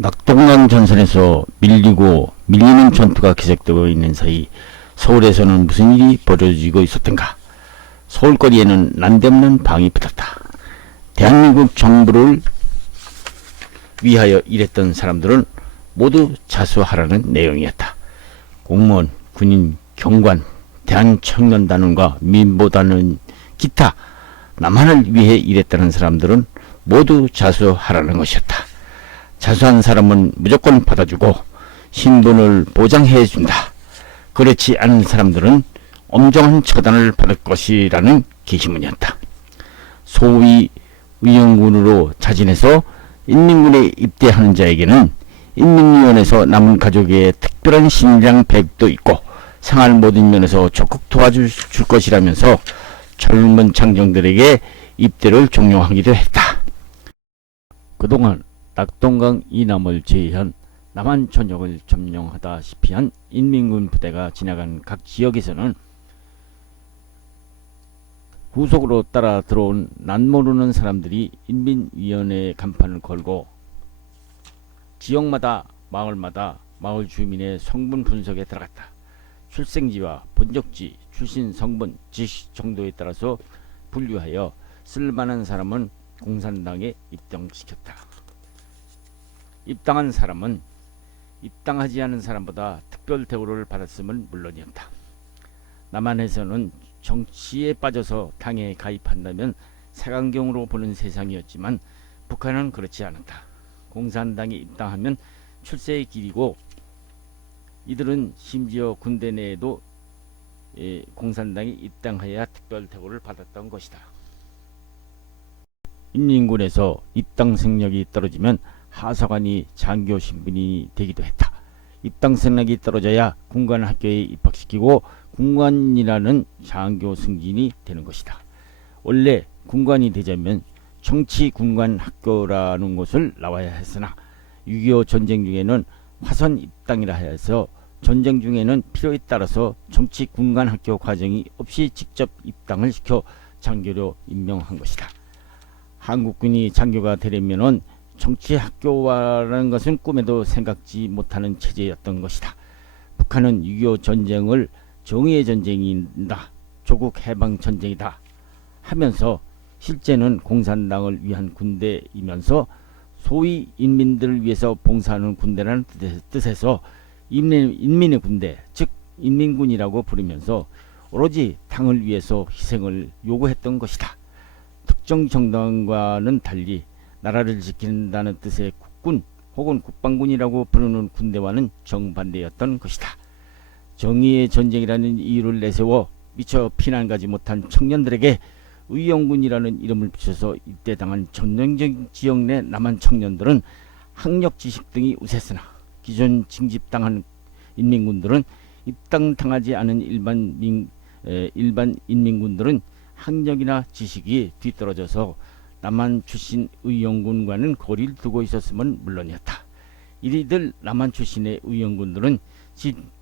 낙동강 전선에서 밀리고 밀리는 전투가 계속되고 있는 사이 서울에서는 무슨 일이 벌어지고 있었던가? 서울거리에는 난데없는 방이 붙었다. 대한민국 정부를 위하여 일했던 사람들은 모두 자수하라는 내용이었다. 공무원, 군인, 경관, 대한청년단원과 민보단원 기타 남한을 위해 일했다는 사람들은 모두 자수하라는 것이었다. 자수한 사람은 무조건 받아주고 신분을 보장해 준다. 그렇지 않은 사람들은 엄정한 처단을 받을 것이라는 게시문이었다. 소위 의용군으로 자진해서 인민군에 입대하는 자에게는 인민위원회에서 남은 가족의 특별한 신장 배도 있고 생활 모든 면에서 적극 도와줄 줄 것이라면서 젊은 장정들에게 입대를 종용하기도 했다. 그동안 낙동강 이남을 제외한 남한 전역을 점령하다시피 한 인민군 부대가 지나간 각 지역에서는 후속으로 따라 들어온 난 모르는 사람들이 인민위원회 간판을 걸고 지역마다 마을마다 마을 주민의 성분 분석에 들어갔다. 출생지와 본적지, 출신 성분, 지식 정도에 따라서 분류하여 쓸만한 사람은 공산당에 입당시켰다. 입당한 사람은 입당하지 않은 사람보다 특별 대우를 받았음은 물론이었다. 남한에서는 정치에 빠져서 당에 가입한다면 색안경으로 보는 세상이었지만 북한은 그렇지 않았다. 공산당에 입당하면 출세의 길이고 이들은 심지어 군대 내에도 예, 공산당에 입당해야 특별 대우를 받았던 것이다. 인민군에서 입당 생력이 떨어지면 하사관이 장교 신분이 되기도 했다. 입당 생력이 떨어져야 군관 학교에 입학시키고 군관이라는 장교 승진이 되는 것이다. 원래 군관이 되자면 정치 군관 학교라는 곳을 나와야 했으나 6.25 전쟁 중에는 화선 입당이라 해서 전쟁 중에는 필요에 따라서 정치 군관 학교 과정이 없이 직접 입당을 시켜 장교로 임명한 것이다. 한국군이 장교가 되려면은 정치 학교라는 것은 꿈에도 생각지 못하는 체제였던 것이다. 북한은 6.25 전쟁을 정의의 전쟁이다. 조국 해방 전쟁이다. 하면서 실제는 공산당을 위한 군대이면서 소위 인민들을 위해서 봉사하는 군대라는 뜻에서 인민, 인민의 군대, 즉 인민군이라고 부르면서 오로지 당을 위해서 희생을 요구했던 것이다. 특정 정당과는 달리 나라를 지킨다는 뜻의 국군 혹은 국방군이라고 부르는 군대와는 정반대였던 것이다. 정의의 전쟁이라는 이유를 내세워 미처 피난가지 못한 청년들에게 의용군이라는 이름을 붙여서 입대당한 전쟁적 지역 내 남한 청년들은 학력 지식 등이 우세으나 기존 징집당한 인민군들은 입당당하지 않은 일반 민, 에, 일반 인민군들은 학력이나 지식이 뒤떨어져서 남한 출신 의용군과는 거리를 두고 있었음은 물론이었다. 이리들 남한 출신의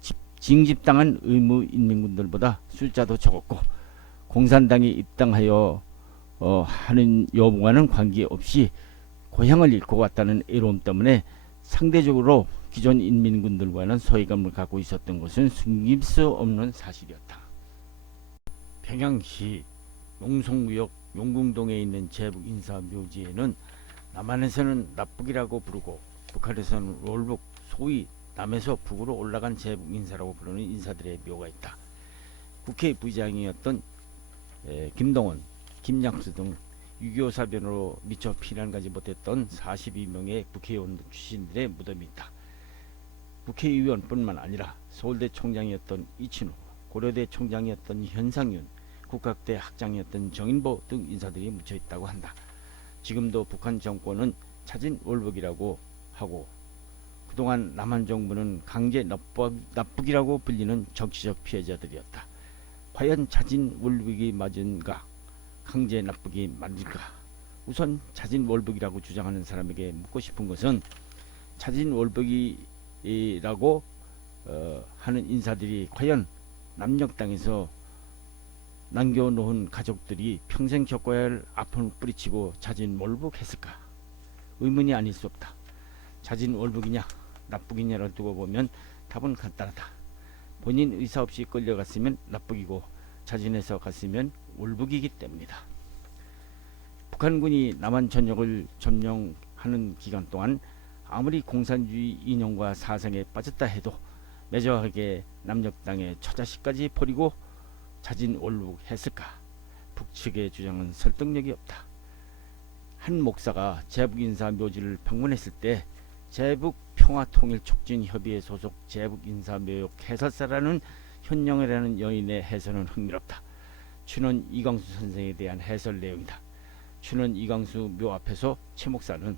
집, 징집당한 의무 인민군들보다 숫자도 적었고 공산당에 입당하여 어, 하는 여부와는 관계없이 고향을 잃고 왔다는 애로움 때문에 상대적으로 기존 인민군들과는 소외감을 갖고 있었던 것은 숨길 수 없는 사실이었다. 평양시 농성구역 용궁동에 있는 제북 인사 묘지에는 남한에서는 납북이라고 부르고 북한에서는 롤북 소위 남에서 북으로 올라간 제북 인사라고 부르는 인사들의 묘가 있다. 국회 부의장이었던 에, 김동원, 김양수 등 6.25 사변으로 미처 피난가지 못했던 42명의 국회의원 출신들의 무덤이 있다. 국회의원뿐만 아니라 서울대 총장이었던 이친호, 고려대 총장이었던 현상윤, 국학대 학장이었던 정인보 등 인사들이 묻혀 있다고 한다. 지금도 북한 정권은 차진 월북이라고 하고 그동안 남한 정부는 강제 납북, 납북이라고 불리는 정치적 피해자들이었다. 과연 차진 월북이 맞은가? 강제 납북이 맞을까? 우선 차진 월북이라고 주장하는 사람에게 묻고 싶은 것은 차진 월북이라고 어, 하는 인사들이 과연 남녘 땅에서 남겨놓은 가족들이 평생 겪어야 할 아픔을 뿌리치고 자진 몰북했을까? 의문이 아닐 수 없다. 자진 월북이냐 납북이냐를 두고 보면 답은 간단하다. 본인 의사 없이 끌려갔으면 납북이고 자진해서 갔으면 월북이기 때문이다. 북한군이 남한 전역을 점령하는 기간 동안 아무리 공산주의 인용과 사상에 빠졌다 해도 매정하게 남녘 땅에 처자식까지 버리고 자진 월북했을까? 북측의 주장은 설득력이 없다. 한 목사가 제북 인사 묘지를 방문했을 때 제북 평화통일촉진협의회 소속 제북 인사 묘역 해설사라는 현영이라는 여인의 해설은 흥미롭다. 춘원 이광수 선생에 대한 해설 내용이다. 춘원 이광수 묘 앞에서 최 목사는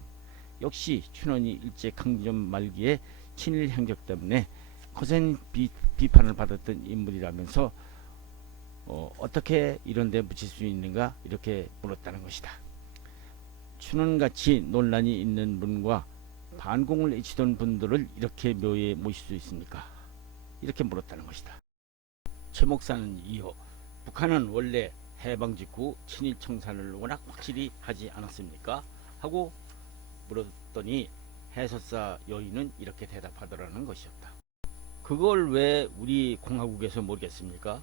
역시 춘원이 일제 강점 말기에 친일 행적 때문에 거센 비, 비판을 받았던 인물이라면서 어, 어떻게 이런 데 묻힐 수 있는가 이렇게 물었다는 것이다. 춘원같이 논란이 있는 분과 반공을 외치던 분들을 이렇게 묘에 모실 수 있습니까? 이렇게 물었다는 것이다. 최 목사는 이후 북한은 원래 해방 직후 친일 청산을 워낙 확실히 하지 않았습니까? 하고 물었더니 해설사 여인은 이렇게 대답하더라는 것이었다. 그걸 왜 우리 공화국에서 모르겠습니까?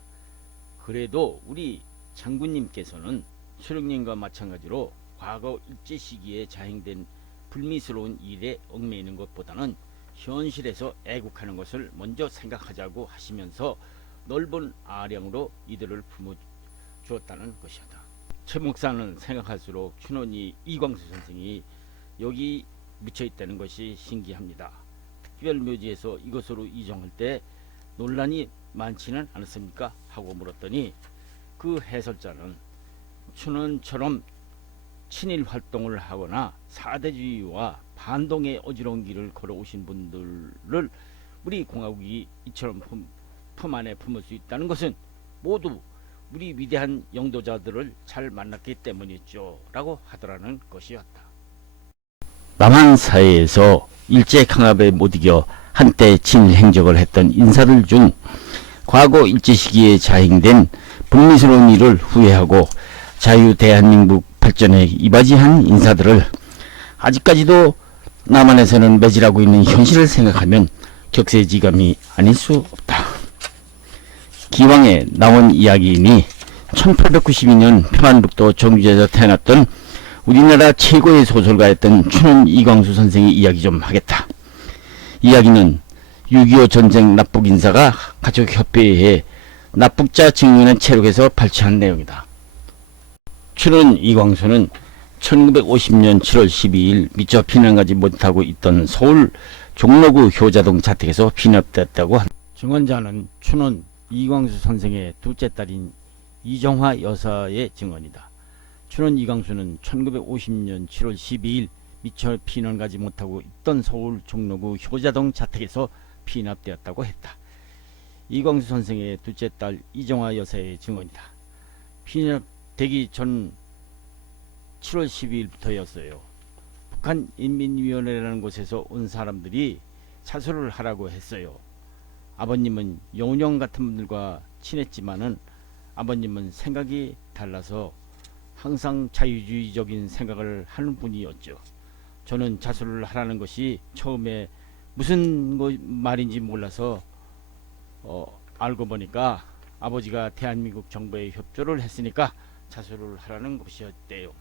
그래도 우리 장군님께서는 수령님과 마찬가지로 과거 일제 시기에 자행된 불미스러운 일에 얽매이는 것보다는 현실에서 애국하는 것을 먼저 생각하자고 하시면서 넓은 아량으로 이들을 품어 주었다는 것이었다. 최 목사는 생각할수록 춘원이 이광수 선생이 여기 묻혀 있다는 것이 신기합니다. 특별묘지에서 이것으로 이정할 때 논란이 많지는 않았습니까? 하고 물었더니 그 해설자는 춘원처럼 친일 활동을 하거나 사대주의와 반동의 어지러운 길을 걸어오신 분들을 우리 공화국이 이처럼 품, 품 안에 품을 수 있다는 것은 모두 우리 위대한 영도자들을 잘 만났기 때문이죠. 라고 하더라는 것이었다. 남한 사회에서 일제 강압에 못 이겨 한때 친일 행적을 했던 인사들 중 과거 일제 시기에 자행된 불미스러운 일을 후회하고 자유 대한민국 발전에 이바지한 인사들을 아직까지도 남한에서는 매질하고 있는 현실을 생각하면 격세지감이 아닐 수 없다. 기왕에 나온 이야기이니 1892년 평안북도 정주에서 태어났던 우리나라 최고의 소설가였던 춘원 이광수 선생의 이야기 좀 하겠다. 이야기는 6.25 전쟁 납북 인사가 가족협회에 납북자 증명을 체록해서 발췌한 내용이다. 춘원 이광수는 1950년 7월 12일 미처 피난가지 못하고 있던 서울 종로구 효자동 자택에서 피납됐다고 한다. 증언자는 춘원 이광수 선생의 둘째 딸인 이정화 여사의 증언이다. 춘원 이광수는 1950년 7월 12일 미처 피난 가지 못하고 있던 서울 종로구 효자동 자택에서 피납되었다고 했다. 이광수 선생의 둘째 딸 이정화 여사의 증언이다. 피납되기 전 7월 12일부터였어요. 북한 인민위원회라는 곳에서 온 사람들이 차수를 하라고 했어요. 아버님은 영운형 같은 분들과 친했지만은 아버님은 생각이 달라서 항상 자유주의적인 생각을 하는 분이었죠. 저는 자수를 하라는 것이 처음에 무슨 거 말인지 몰라서 어, 알고 보니까 아버지가 대한민국 정부에 협조를 했으니까 자수를 하라는 것이었대요.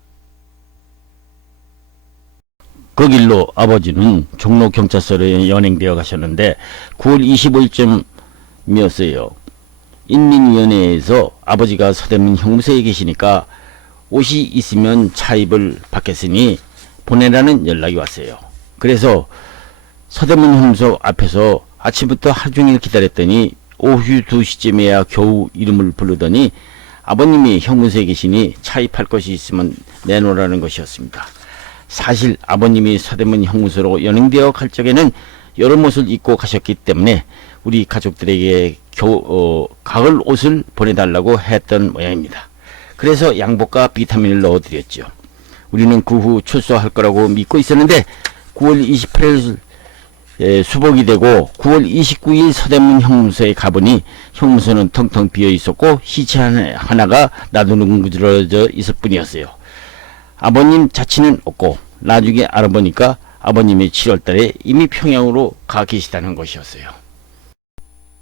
그 길로 아버지는 종로 경찰서에 연행되어 가셨는데 9월 25일쯤이었어요. 인민위원회에서 아버지가 서대문 형무소에 계시니까 옷이 있으면 차입을 받겠으니 보내라는 연락이 왔어요. 그래서 서대문 형무소 앞에서 아침부터 하루 종일 기다렸더니 오후 2시쯤에야 겨우 이름을 부르더니 아버님이 형무소에 계시니 차입할 것이 있으면 내놓으라는 것이었습니다. 사실 아버님이 서대문 형무소로 연행되어 갈 적에는 여러 옷을 입고 가셨기 때문에 우리 가족들에게 겨, 어, 가을 옷을 보내달라고 했던 모양입니다. 그래서 양복과 비타민을 넣어드렸죠. 우리는 그 후 출소할 거라고 믿고 있었는데 9월 28일 에, 수복이 되고 9월 29일 서대문 형무소에 가보니 형무소는 텅텅 비어 있었고 시체 하나- 하나가 구들어져 있을 뿐이었어요. 아버님 자취는 없고 나중에 알아보니까 아버님이 7월달에 이미 평양으로 가 계시다는 것이었어요.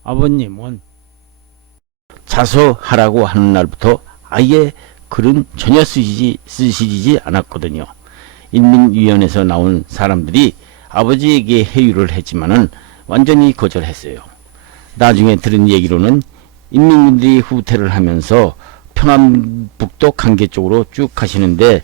아버님은 자서하라고 하는 날부터 아예 글은 전혀 쓰시지, 쓰시지 않았거든요. 인민위원회에서 나온 사람들이 아버지에게 회유를 했지만은 완전히 거절했어요. 나중에 들은 얘기로는 인민군들이 후퇴를 하면서 평안북도 강계 쪽으로 쭉 가시는데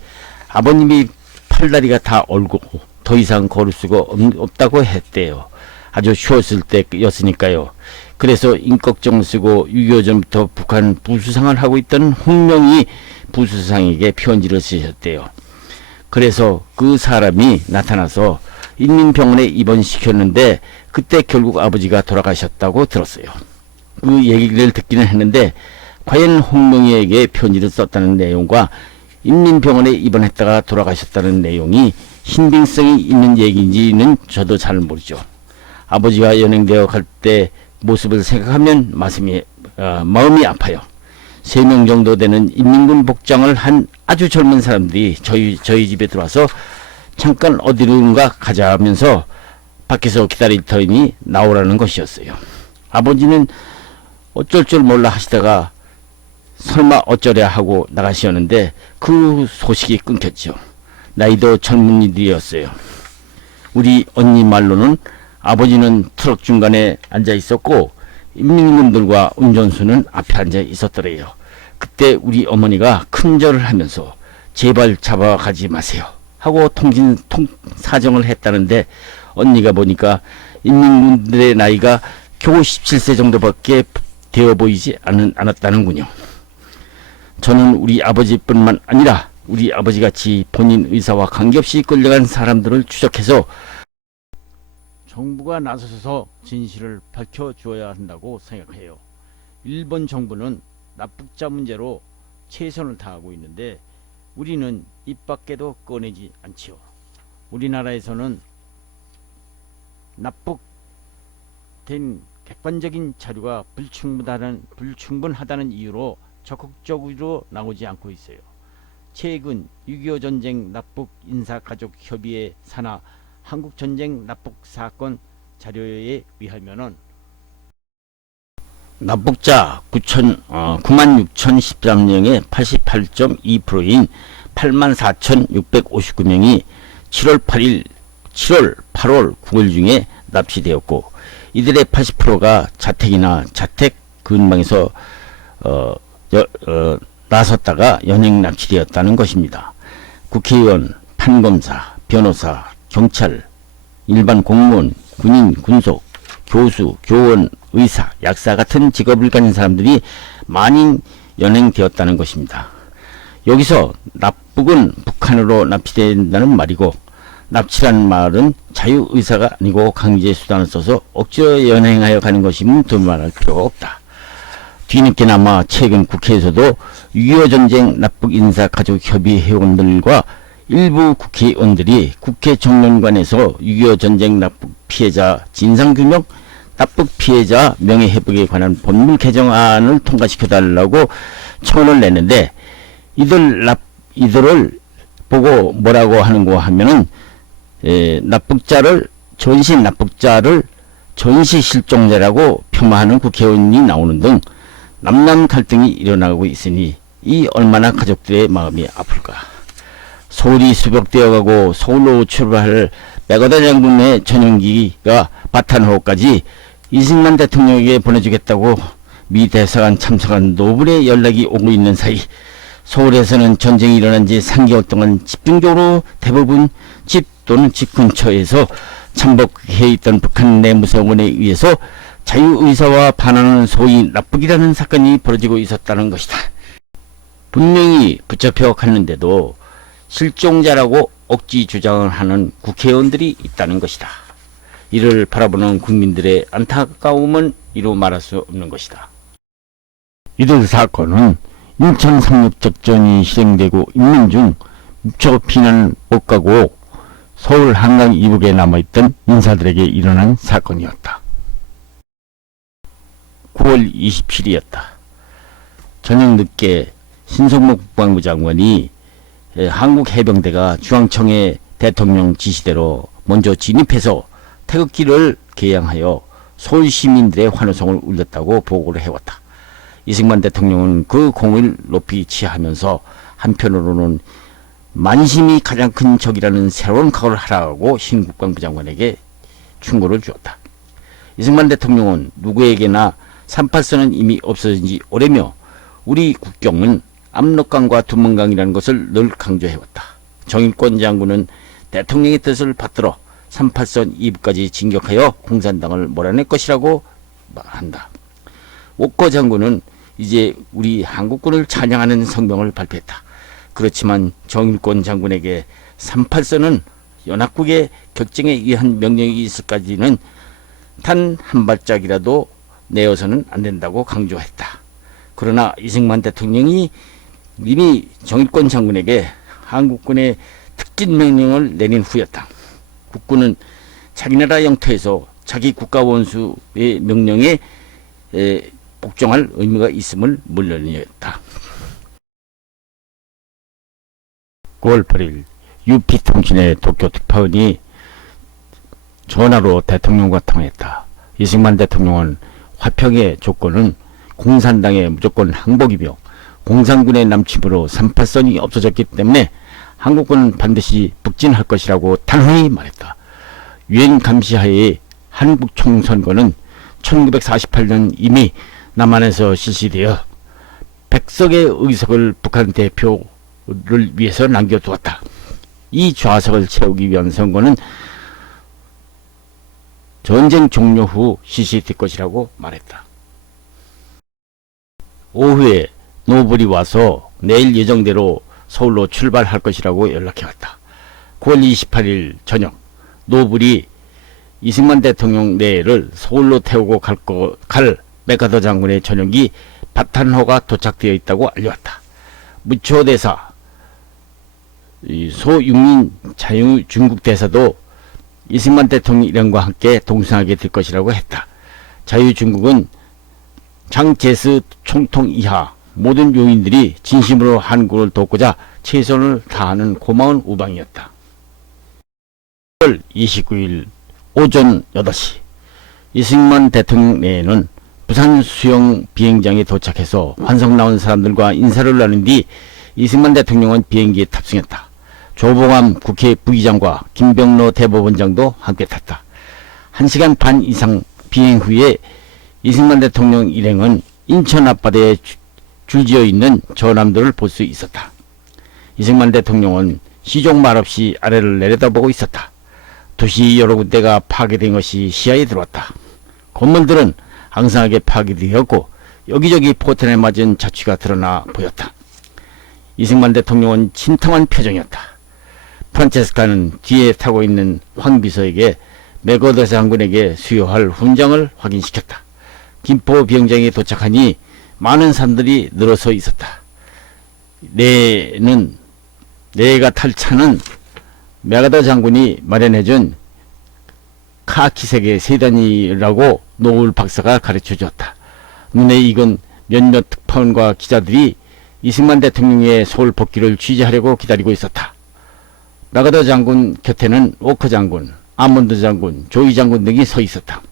아버님이 팔다리가 다 얼고 더 이상 걸을 수가 없- 없다고 했대요. 아주 쉬웠을 때였으니까요. 그래서 인걱정을 쓰고 6.25 전부터 북한 부수상을 하고 있던 홍명이 부수상에게 편지를 쓰셨대요. 그래서 그 사람이 나타나서 인민병원에 입원시켰는데 그때 결국 아버지가 돌아가셨다고 들었어요. 그 얘기를 듣기는 했는데 과연 홍명희에게 편지를 썼다는 내용과 인민병원에 입원했다가 돌아가셨다는 내용이 신빙성이 있는 얘기인지는 저도 잘 모르죠. 아버지가 연행되어 갈 때 모습을 생각하면 마음이, 어, 마음이 아파요. 세명 정도 되는 인민군 복장을 한 아주 젊은 사람들이 저희, 저희 집에 들어와서 잠깐 어디론가 가자 하면서 밖에서 기다리더니 나오라는 것이었어요. 아버지는 어쩔 줄 몰라 하시다가 설마 어쩌랴 하고 나가시었는데 그 소식이 끊겼죠. 나이도 젊은이들이었어요. 우리 언니 말로는 아버지는 트럭 중간에 앉아 있었고 인민군들과 운전수는 앞에 앉아 있었더래요. 그때 우리 어머니가 큰 절을 하면서 제발 잡아가지 마세요 하고 통진 통 사정을 했다는데 언니가 보니까 인민군들의 나이가 겨우 17세 정도밖에 되어 보이지 않은, 않았다는군요. 저는 우리 아버지뿐만 아니라 우리 아버지같이 본인 의사와 관계없이 끌려간 사람들을 추적해서 정부가 나서서 진실을 밝혀주어야 한다고 생각해요. 일본 정부는 납북자 문제로 최선을 다하고 있는데 우리는 입 밖에도 꺼내지 않지요. 우리나라에서는 납북된 객관적인 자료가 불충분하다는, 불충분하다는 이유로 적극적으로 나오지 않고 있어요. 최근 6.25 전쟁 납북 인사가족 협의회 산하 한국 전쟁 납북 사건 자료에 의하면은 납북자 9천 어, 96,013명의 88.2%인 84,659명이 7월 8일, 7월, 8월, 9월 중에 납치되었고 이들의 80%가 자택이나 자택 근방에서 어, 여, 어, 나섰다가 연행 납치되었다는 것입니다. 국회의원, 판검사, 변호사, 경찰, 일반 공무원, 군인, 군속, 교수, 교원, 의사, 약사 같은 직업을 가진 사람들이 많이 연행되었다는 것입니다. 여기서 납북은 북한으로 납치된다는 말이고 납치라는 말은 자유의사가 아니고 강제 수단을 써서 억지로 연행하여 가는 것이면 두말할 필요가 없다. 뒤늦게나마 최근 국회에서도 6.25 전쟁 납북 인사 가족 협의 회원들과 일부 국회의원들이 국회 정론관에서 6.25 전쟁 납북 피해자 진상규명, 납북 피해자 명예회복에 관한 법률 개정안을 통과시켜달라고 청원을 냈는데 이들 납 이들을 보고 뭐라고 하는고 하면은 에, 납북자를 전시 납북자를 전시 실종자라고 폄하하는 국회의원이 나오는 등 남남 갈등이 일어나고 있으니 이 얼마나 가족들의 마음이 아플까. 서울이 수벽되어 가고 서울로 출발할 백어다 장군의 전용기가 바탄호까지 이승만 대통령에게 보내주겠다고 미 대사관 참석한 노블의 연락이 오고 있는 사이 서울에서는 전쟁이 일어난 지 3개월 동안 집중적으로 대부분 집 또는 집 근처에서 참복해 있던 북한 내무성원에 의해서 자유의사와 반하는 소위 납북이라는 사건이 벌어지고 있었다는 것이다. 분명히 붙잡혀 갔는데도 실종자라고 억지 주장을 하는 국회의원들이 있다는 것이다. 이를 바라보는 국민들의 안타까움은 이루 말할 수 없는 것이다. 이들 사건은 인천 상륙작전이 실행되고 있는 중 무척 피난 못 가고 서울 한강 이북에 남아있던 인사들에게 일어난 사건이었다. 9월 27일이었다. 저녁 늦게 신성목 국방부 장관이 에, 한국 해병대가 중앙청의 대통령 지시대로 먼저 진입해서 태극기를 개양하여 서울 시민들의 환호성을 울렸다고 보고를 해왔다. 이승만 대통령은 그 공을 높이 취하면서 한편으로는 만심이 가장 큰 적이라는 새로운 각오를 하라고 신국방부 장관에게 충고를 주었다. 이승만 대통령은 누구에게나 38선은 이미 없어진 지 오래며 우리 국경은 압록강과 두문강이라는 것을 늘 강조해왔다. 정일권 장군은 대통령의 뜻을 받들어 38선 이부까지 진격하여 공산당을 몰아낼 것이라고 한다. 옥거 장군은 이제 우리 한국군을 찬양하는 성명을 발표했다. 그렇지만 정일권 장군에게 38선은 연합국의 결정에 의한 명령이 있을까지는 단 한 발짝이라도 내어서는 안 된다고 강조했다. 그러나 이승만 대통령이 이미 정일권 장군에게 한국군의 특진 명령을 내린 후였다. 국군은 자기 나라 영토에서 자기 국가 원수의 명령에 에, 복종할 의무가 있음을 물론이었다. 9월 8일 UP통신의 도쿄 특파원이 전화로 대통령과 통했다. 이승만 대통령은 화평의 조건은 공산당의 무조건 항복이며 공산군의 남침으로 38선이 없어졌기 때문에 한국군은 반드시 북진할 것이라고 단호히 말했다. 유엔 감시하에 한국 총선거는 1948년 이미 남한에서 실시되어 백석의 의석을 북한 대표를 위해서 남겨두었다. 이 좌석을 채우기 위한 선거는 전쟁 종료 후 실시될 것이라고 말했다. 오후에 노블이 와서 내일 예정대로 서울로 출발할 것이라고 연락해 왔다. 9월 28일 저녁 노블이 이승만 대통령 내를 서울로 태우고 갈, 거, 갈 메가더 장군의 전용기 바탄호가 도착되어 있다고 알려왔다. 무초대사 이 소육민 자유 중국 대사도 이승만 대통령 일행과 함께 동승하게 될 것이라고 했다. 자유 중국은 장제스 총통 이하 모든 요인들이 진심으로 한국을 돕고자 최선을 다하는 고마운 우방이었다. 10월 29일 오전 8시 이승만 대통령 내에는 부산 수영 비행장에 도착해서 환성 나온 사람들과 인사를 나눈 뒤 이승만 대통령은 비행기에 탑승했다. 조봉암 국회 부의장과 김병로 대법원장도 함께 탔다. 1시간 반 이상 비행 후에 이승만 대통령 일행은 인천 앞바다에 주- 줄지어 있는 저남들을 볼 수 있었다. 이승만 대통령은 시종 말없이 아래를 내려다보고 있었다. 도시 여러 군데가 파괴된 것이 시야에 들어왔다. 건물들은 항상하게 파괴되었고 여기저기 포탄에 맞은 자취가 드러나 보였다. 이승만 대통령은 침통한 표정이었다. 프란체스카는 뒤에 타고 있는 황 비서에게 메거더 장군에게 수여할 훈장을 확인시켰다. 김포 비행장에 도착하니 많은 사람들이 늘어서 있었다. 내는 내가 탈 차는 메가더 장군이 마련해준 카키색의 세단이라고 노을 박사가 가르쳐 줬다. 눈에 익은 몇몇 특파원과 기자들이 이승만 대통령의 서울 복귀를 취재하려고 기다리고 있었다. 메가더 장군 곁에는 워커 장군, 아몬드 장군, 조이 장군 등이 서 있었다.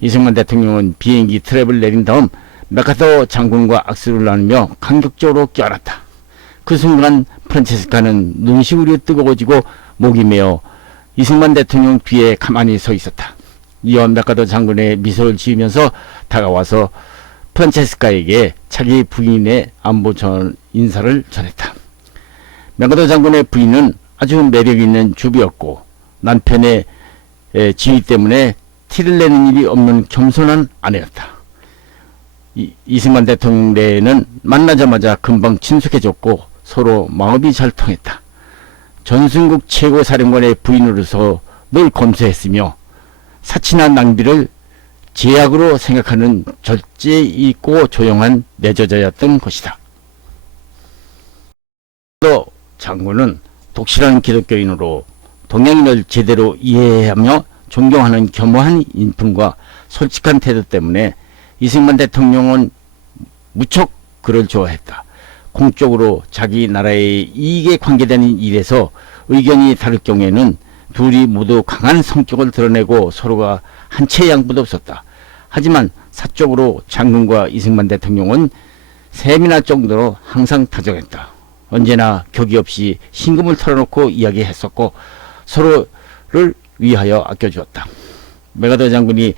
이승만 대통령은 비행기 트랩을 내린 다음 메카더 장군과 악수를 나누며 감격적으로 껴안았다. 그 순간 프란체스카는 눈시울이 뜨거워지고 목이 메어 이승만 대통령 뒤에 가만히 서 있었다. 이어 메카더 장군의 미소를 지으면서 다가와서 프란체스카에게 자기 부인의 안보 전 인사를 전했다. 메카더 장군의 부인은 아주 매력 있는 주비였고 남편의 에, 지위 때문에 티를 내는 일이 없는 겸손한 아내였다. 이, 이승만 대통령 내에는 만나자마자 금방 친숙해졌고 서로 마음이 잘 통했다. 전순국 최고사령관의 부인으로서 늘 검소했으며 사치나 낭비를 제약으로 생각하는 절제 있고 조용한 내저자였던 것이다. 또 장군은 독실한 기독교인으로 동양인을 제대로 이해하며 존경하는 겸허한 인품과 솔직한 태도 때문에 이승만 대통령은 무척 그를 좋아했다. 공적으로 자기 나라의 이익에 관계되는 일에서 의견이 다를 경우에는 둘이 모두 강한 성격을 드러내고 서로가 한채 양보도 없었다. 하지만 사적으로 장군과 이승만 대통령은 세미나 정도로 항상 다정했다. 언제나 격이 없이 신금을 털어놓고 이야기했었고 서로를 위하여 아껴주었다. 메가더 장군이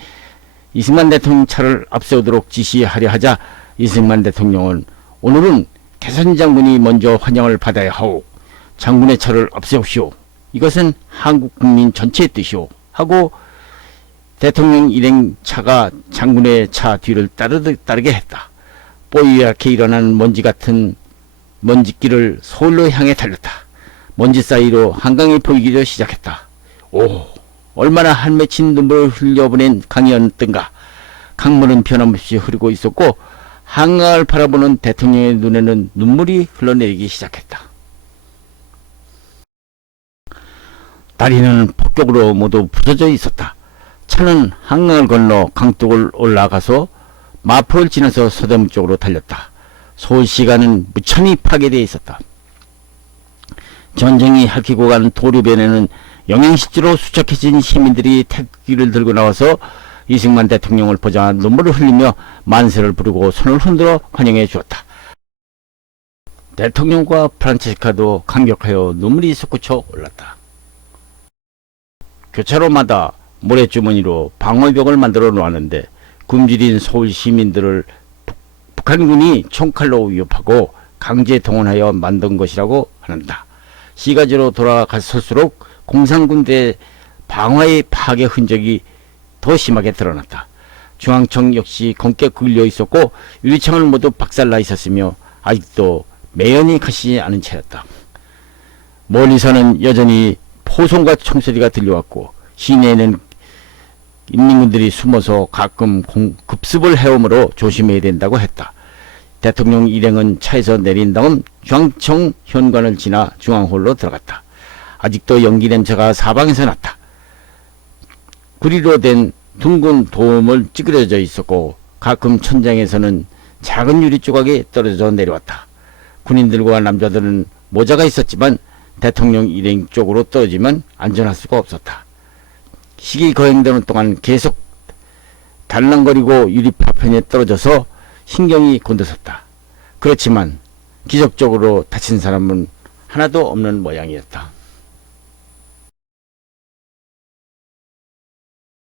이승만 대통령 차를 앞세우도록 지시하려 하자 이승만 대통령은 오늘은 개선 장군이 먼저 환영을 받아야 하오. 장군의 차를 앞세우시오. 이것은 한국 국민 전체의 뜻이오. 하고 대통령 일행 차가 장군의 차 뒤를 따르, 따르게 했다. 뽀얗게 일어나는 먼지 같은 먼지길을 서울로 향해 달렸다. 먼지 사이로 한강이 보이기 시작했다. 오, 얼마나 한 맺힌 눈물을 흘려보낸 강이었던가. 강물은 변함없이 흐르고 있었고 한강을 바라보는 대통령의 눈에는 눈물이 흘러내리기 시작했다. 다리는 폭격으로 모두 부서져 있었다. 차는 한강을 건너 강둑을 올라가서 마포를 지나서 서대문 쪽으로 달렸다. 서울시가는 무천히 파괴되어 있었다. 전쟁이 핥히고 간 도로변에는 영양실조로 수척해진 시민들이 태극기를 들고 나와서 이승만 대통령을 보자 눈물을 흘리며 만세를 부르고 손을 흔들어 환영해 주었다. 대통령과 프란체스카도 감격하여 눈물이 솟구쳐 올랐다. 교차로마다 모래주머니로 방어벽을 만들어 놓았는데 굶주린 서울 시민들을 북- 북한군이 총칼로 위협하고 강제 동원하여 만든 것이라고 하는다. 시가지로 돌아갔을수록 공산군대 방화의 파괴 흔적이 더 심하게 드러났다. 중앙청 역시 검게 굴려 있었고 유리창을 모두 박살나 있었으며 아직도 매연이 가시지 않은 채였다. 멀리서는 여전히 포송과 총소리가 들려왔고 시내에는 인민군들이 숨어서 가끔 공- 급습을 해오므로 조심해야 된다고 했다. 대통령 일행은 차에서 내린 다음 중앙청 현관을 지나 중앙홀로 들어갔다. 아직도 연기 냄새가 사방에서 났다. 구리로 된 둥근 도움을 찌그러져 있었고 가끔 천장에서는 작은 유리 조각이 떨어져 내려왔다. 군인들과 남자들은 모자가 있었지만 대통령 일행 쪽으로 떨어지면 안전할 수가 없었다. 시기 거행되는 동안 계속 달랑거리고 유리 파편에 떨어져서 신경이 곤두섰다. 그렇지만 기적적으로 다친 사람은 하나도 없는 모양이었다.